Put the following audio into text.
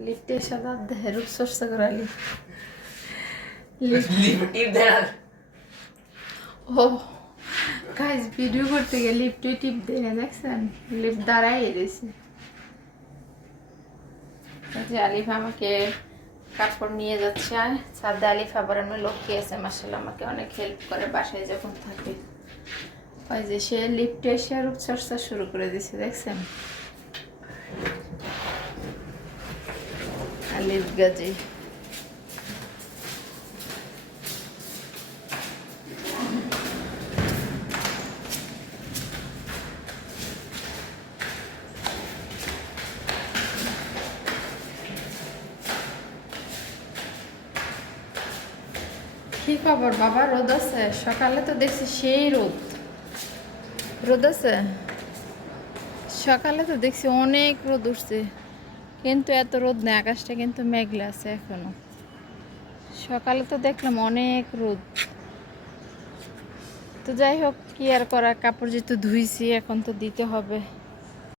লিফটে এসে দাঁত দেহে রূপচর্চা করালি ও গাইস ভিডিও করতে গিয়ে লিফটে টিপ দেয় না দেখছেন লিফট দাঁড়াই এসেছে যে আলিফা আমাকে কাপড় নিয়ে যাচ্ছে ছাদে আলিফা আবার আমি লক্ষ্মী আছে মাসাল্লাহ আমাকে অনেক হেল্প করে বাসায় যখন থাকে ওই যে সে লিফটে এসে রূপচর্চা শুরু করে দিয়েছে দেখছেন আলিফ গাজী কি খবর বাবা রোদ আছে সকালে তো দেখছি সেই রোদ রোদ আছে সকালে তো দেখছি অনেক রোদ উঠছে কিন্তু এত রোদ নেই আকাশটা কিন্তু মেঘলা আছে এখনো সকালে তো দেখলাম অনেক রোদ তো যাই হোক কি আর করা কাপড় যেহেতু ধুইছি এখন তো দিতে হবে